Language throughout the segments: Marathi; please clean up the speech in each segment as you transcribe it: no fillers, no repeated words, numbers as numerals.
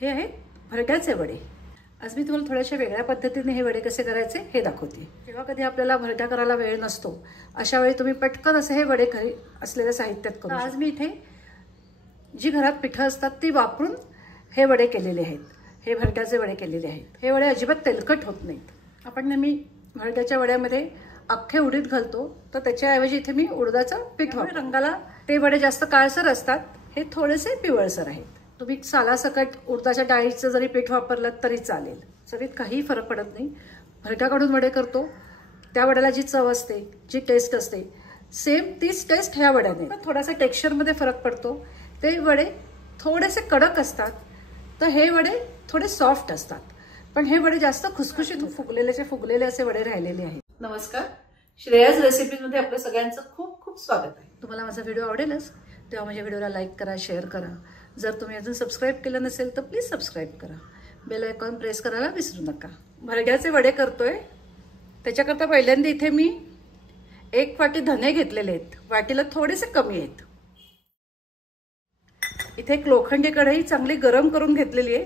हे आहेत भरट्याचे वडे। आज मी तुम्हाला थोड्याशा वेगळ्या पद्धतीने हे वडे कसे करायचे हे दाखवते। जेव्हा कधी आपल्याला भरट्या करायला वेळ नसतो अशा वेळी तुम्ही पटकन असे हे वडे घरी असलेल्या साहित्यात करू शकता। आज मी इथे जी घरात पिठं असतात ती वापरून हे वडे केलेले आहेत। हे भरट्याचे वडे केलेले आहेत। हे वडे अजिबात तेलकट होत नाहीत। आपण नेहमी भरट्याच्या वड्यामध्ये अख्खे उडीद घालतो, तर त्याच्याऐवजी इथे मी उडदाचं पीठ वापरते। रंगाला ते वडे जास्त काळसर असतात, हे थोडेसे पिवळसर आहेत। तुम्ही सालासकट उडदाच्या डाळीचं जरी पीठ वापरलं तरी चालेल, चवीत काही फरक पडत नाही। भरट्या काढून वडे करतो त्या वड्याला जी चव असते, जी टेस्ट असते, सेम तीच टेस्ट ह्या वड्याने। थोडासा टेक्स्चरमध्ये फरक पडतो। ते वडे थोडेसे कडक असतात, तर हे वडे थोडे सॉफ्ट असतात, पण हे वडे जास्त खुसखुशीत फुगलेले असे वडे राहिलेले आहेत। नमस्कार, श्रेयाज रेसिपीज मध्ये आपल्या सगळ्यांचं खूप खूप स्वागत आहे। तुम्हाला माझा व्हिडिओ आवडेलच तेव्हा माझ्या व्हिडिओला लाईक करा, शेअर करा। जर तुम्ही अजून सबस्क्राईब केलं नसेल तर प्लीज सबस्क्राईब करा। बेल आयकॉन प्रेस करायला विसरू नका। भरट्याचे वडे करतोय त्याच्याकरता पहिल्यांदा इथे मी 1 वाटी धने घेतलेले आहेत, वाटीला थोडेसे कमी आहेत। इथे एक लोखंडी कढई चांगली गरम करून घेतलेली आहे,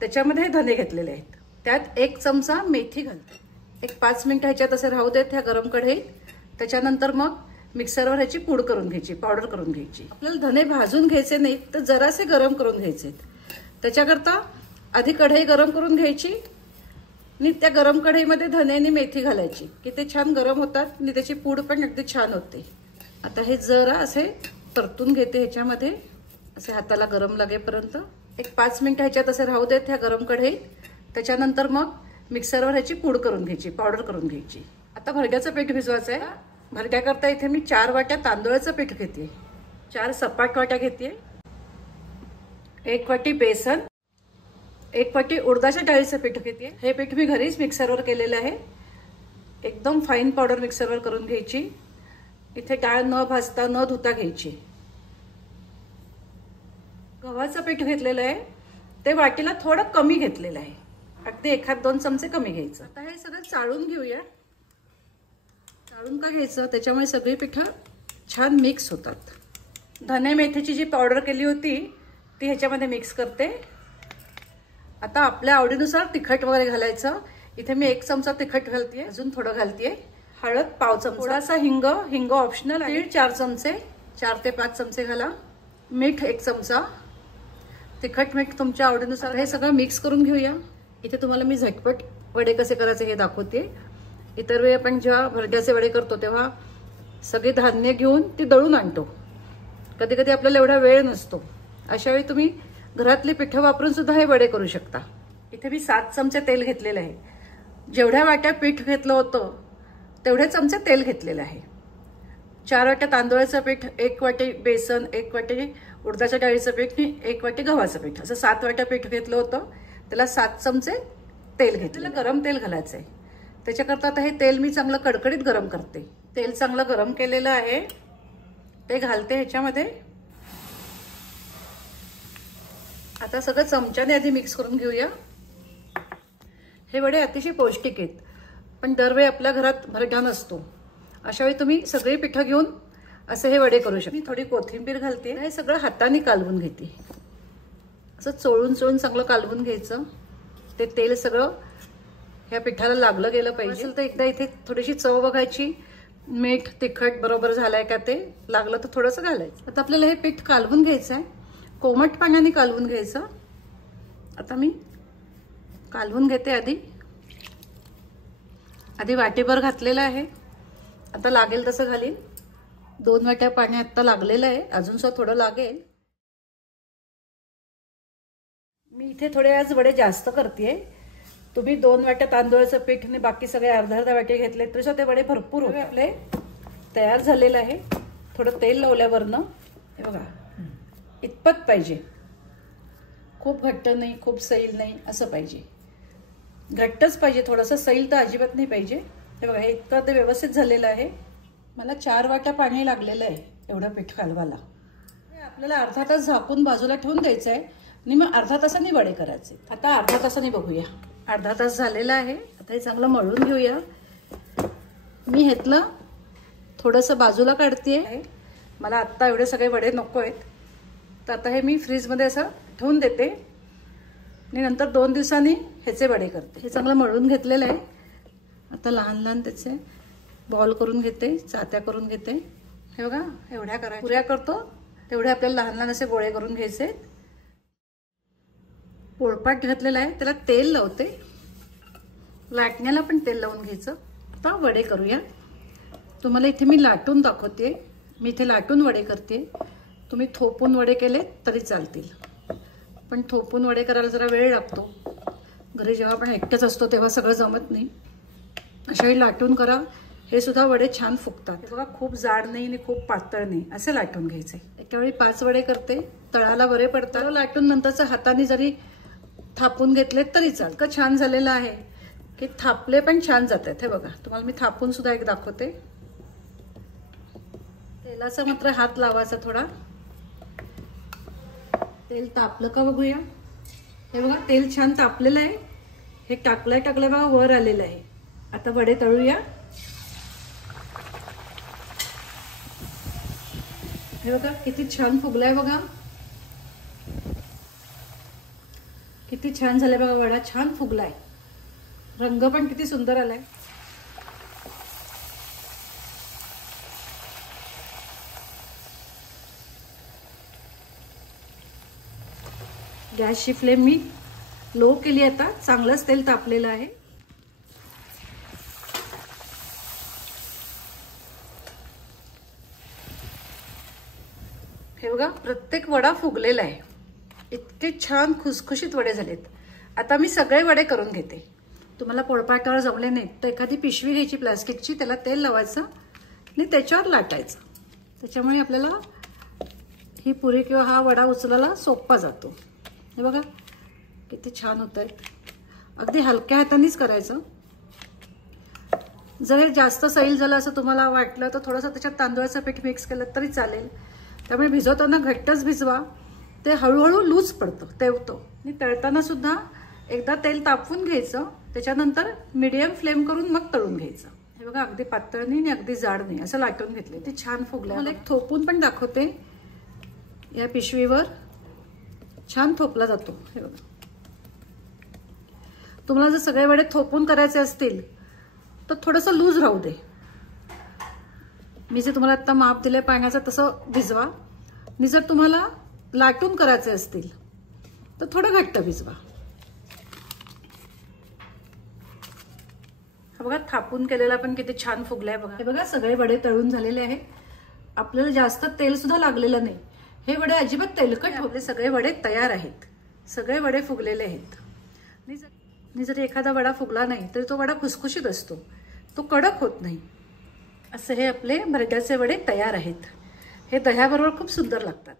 त्याच्यामध्ये धने घेतलेले आहेत। त्यात 1 चमचा मेथी घालते। एक 5 मिनिटं ह्याच्यात असे राहू देत ह्या गरम कढईत। त्याच्यानंतर मग मिक्सरवर ह्याची पूड करून घ्यायची, पावडर करून घ्यायची। आपल्याला धने भाजून घ्यायचे नाहीत, तर जरासे गरम करून घ्यायचे। त्याच्याकरता आधी कढई गरम करून घ्यायची आणि त्या गरम कढईमध्ये धने आणि मेथी घालायची की ते छान गरम होतात आणि त्याची पूड पण अगदी छान होते। आता हे जरा असे परतून घेते ह्याच्यामध्ये, असे हाताला गरम लागेपर्यंत। एक 5 मिनिटं ह्याच्यात असे राहू देत ह्या गरम कढईत। त्याच्यानंतर मग मिक्सरवर ह्याची पूड करून घ्यायची, पावडर करून घ्यायची। आता भरट्याचं पीठ भिजवायचं आहे। भरट्या करता इथे मी 4 वाट्या तांदूळाचं पीठ घेते, 4 सपाट वाट्या घेते। 1 वाटी बेसन, 1 वाटी उडदाच्या डाळीचं पीठ घेते। हे पीठ मी घरीच मिक्सरवर केलेलं आहे, एकदम फाईन पावडर मिक्सरवर करून घ्यायची। इथे डाळ न भाजता न धुता घ्यायची। गव्हाचं पीठ घेतलेलं आहे, ते वाटीला थोडं कमी घेतलेलं आहे, अगदी 1-2 चमचे कमी घ्यायचं। आता हे सगळं चाळून घेऊया। चाळून का घ्यायचं, त्याच्यामुळे सगळी पिठं छान मिक्स होतात। धने मेथीची जी पावडर केली होती ती ह्याच्यामध्ये मिक्स करते। आता आपल्या आवडीनुसार तिखट वगैरे घालायचं। इथे मी 1 चमचा तिखट घालतेय, अजून थोडं घालतेय। हळद पाव चमचा, थोडासा हिंग ऑप्शनल आहे। 4 चमचे, 4 ते 5 चमचे घाला। मीठ 1 चमचा, तिखट मीठ तुमच्या आवडीनुसार। हे सगळं मिक्स करून घेऊया। इथे तुम्हाला मी झटपट वडे कसे करायचे हे दाखवते। इतर वेळी आपण जेव्हा भरट्याचे वडे करतो तेव्हा सगळी धान्य घेऊन ती दळून आणतो, कधी कधी आपल्याला एवढा वेळ नसतो। अशा वेळी तुम्ही घरातली पिठं वापरून सुद्धा हे वडे करू शकता। इथे मी 7 चमचे तेल घेतलेलं आहे। जेवढ्या वाट्या पीठ घेतलं होतं तेवढे चमचे तेल घेतलेलं आहे। 4 वाट्या तांदूळाचं पीठ, 1 वाटी बेसन, 1 वाटी उडदाच्या डाळीचं पीठ आणि 1 वाटी गव्हाचं पीठ, असं 7 वाट्या पीठ घेतलं होतं। त्याला 7 चमचे तेल घेतलेलं, गरम तेल घालायचं आहे। त्याच्याकरता आता हे तेल मी चांगलं कडकडीत गरम करते। तेल चांगलं गरम केलेलं आहे, ते घालते ह्याच्यामध्ये। आता सगळं चमच्याने आधी मिक्स करून घेऊया। हे वडे अतिशय पौष्टिक आहेत, पण दरवेळी आपल्या घरात भरटा नसतो। अशा वेळी तुम्ही सगळी पिठं घेऊन असे हे वडे करू शकता। मी थोडी कोथिंबीर घालते। हे सगळं हाताने कालवून घेते, असं चोळून चांगलं कालवून घ्यायचं। ते तेल सगळं ह्या पिठाला लागलं गेलं पाहिजे। तर एकदा इथे थोडीशी चव बघायची, मीठ तिखट बरोबर झालंय का, ते लागलं तर थोडंसं घालायचं। आता आपल्याला हे पीठ कालवून घ्यायचं आहे, कोमट पाण्याने कालवून घ्यायचं। आता मी कालवून घेते। आधी वाटीभर घातलेलं आहे, आता लागेल तसं घालीन। 2 वाट्या पाणी आता लागलेलं आहे, अजून सुद्धा थोडं लागेल। मी इथे थोडे आज वडे जास्त करतेय। तुम्ही 2 वाट्या तांदूळाचं पीठ आणि बाकी सगळे अर्धा वाटे घेतले तरी सुद्धा ते वडे भरपूर होते। आपले तयार झालेलं आहे। थोडं तेल लावल्यावरनं हे बघा इतपत पाहिजे, खूप घट्ट नाही, खूप सैल नाही, असं पाहिजे। घट्टच पाहिजे, थोडंसं सैल तर अजिबात नाही पाहिजे। हे बघा, हे इतकं ते व्यवस्थित झालेलं आहे। मला 4 वाट्या पाणी लागलेलं आहे एवढं पीठ कालवायला। आपल्याला अर्धा तास झाकून बाजूला ठेवून द्यायचं आहे आणि मग अर्धा तासाने वडे करायचे। आता अर्धा तासाने बघूया। अर्धा तास झालेला आहे, आता हे चांगलं मळून घेऊया। मी घेतलं थोडंसं बाजूला काढतेय, मला आत्ता एवढे सगळे वडे नको आहेत, तर आता हे मी फ्रीजमध्ये असं ठेवून देते। आणि नंतर 2 दिवसांनी ह्याचे वडे करते. हे चांगलं मळून घेतलेलं आहे. आता लहान लहान त्याचे बॉल करून घेते, चात्या करून घेते. हे बघा एवढ्या करायच्या. पुऱ्या करतो तेवढे आपल्याला लहान लहान असे गोळे करून घ्यायचे. पोळपाट घातलेला आहे, त्याला तेल लावते. लाटण्याला पण तेल लावून घ्यायचं. आता वडे करूया. तुम्हाला इथे मी लाटून दाखवते. मी इथे लाटून वडे करते. तुम्ही थोपून वडे केले तरी चालतील, पण थोपून वडे करायला जरा वेळ लागतो. घरी जेव्हा आपण एकटेच असतो तेव्हा सगळं जमत नाही. अशाही लाटून करा. हे सुद्धा वडे छान फुगतात. बघा खूप जाड नाही आणि खूप पातळ नाही, असे लाटून घ्यायचे. एका वेळी 5 वडे करते. तळाला बरे पडतात. लाटून नंतरचं हाताने जरी थापून घेतले तरी चालतं. इतकं छान झालेलं आहे की थापले पण छान जातात. हे बघा तुम्हाला मी थापून सुद्धा एक दाखवते. तेलाचा मात्र हात लावायचा थोडा. तेल तापलं का बघूया. हे बघा तेल छान तापलेलं आहे. हे टाकलं बघा वर आलेलं आहे. आता वडे तळूया. हे बघा किती छान फुगलाय. बघा किती छान झालाय. बघा वडा छान फुगलाय. रंग पण किती सुंदर आलाय. गॅसची फ्लेम मी लो केली. आता चांगलंच तेल तापलेलं आहे. हे बघा प्रत्येक वडा फुगलेला आहे. इतके छान खुसखुशीत वडे झालेत. आता मी सगळे वडे करून घेते. तुम्हाला पोळपाटावर जमले नाहीत तर एखादी पिशवी घ्यायची प्लास्टिकची, त्याला तेल लावायचं आणि त्याच्यावर लाटायचं. त्याच्यामुळे आपल्याला ही पुरी किंवा हा वडा उचलायला सोपा जातो. हे बघा किती छान होत आहेत. अगदी हलक्या हातानेच करायचं. जर हे जास्त सैल झालं असं तुम्हाला वाटलं तर थोडंसं त्याच्यात तांदूळाचं पीठ मिक्स केलं तरी चालेल. त्यामुळे भिजवताना घट्टच भिजवा. ते हळूहळू लूज पडतं, तेवतो. आणि तळताना सुद्धा एकदा तेल तापवून घ्यायचं, त्याच्यानंतर मीडियम फ्लेम करून मग तळून घ्यायचं. हे बघा अगदी पातळ नाही आणि अगदी जाड नाही, असं लाटून घेतले. ते छान फुगले. मला एक थोपून पण दाखवते. या पिशवीवर छान थोपला जातो. हे बघा तुम्हाला जर सगळे वडे थोपून करायचे असतील तर थोडंसं लूज राहू दे. मी जे तुम्हाला आता माप दिलंय पाण्याचं तसं भिजवा. आणि जर तुम्हाला लाटून करायचे असतील तर थोडं घट्ट भिजवा. हा बघा थापून केलेला पण किती छान फुगलाय. बघा हे बघा सगळे वडे तळून झालेले आहेत. आपल्याला जास्त तेल सुद्धा लागलेलं नाही. हे वडे अजिबात तेलकट होते. सगळे वडे तयार आहेत. सगळे वडे फुगलेले आहेत. आणि जर एखादा वडा फुगला नाही तरी तो वडा खुसखुशीत असतो, तो कडक होत नाही. असं हे आपले भरड्याचे वडे तयार आहेत. हे दह्याबरोबर खूप सुंदर लागतात.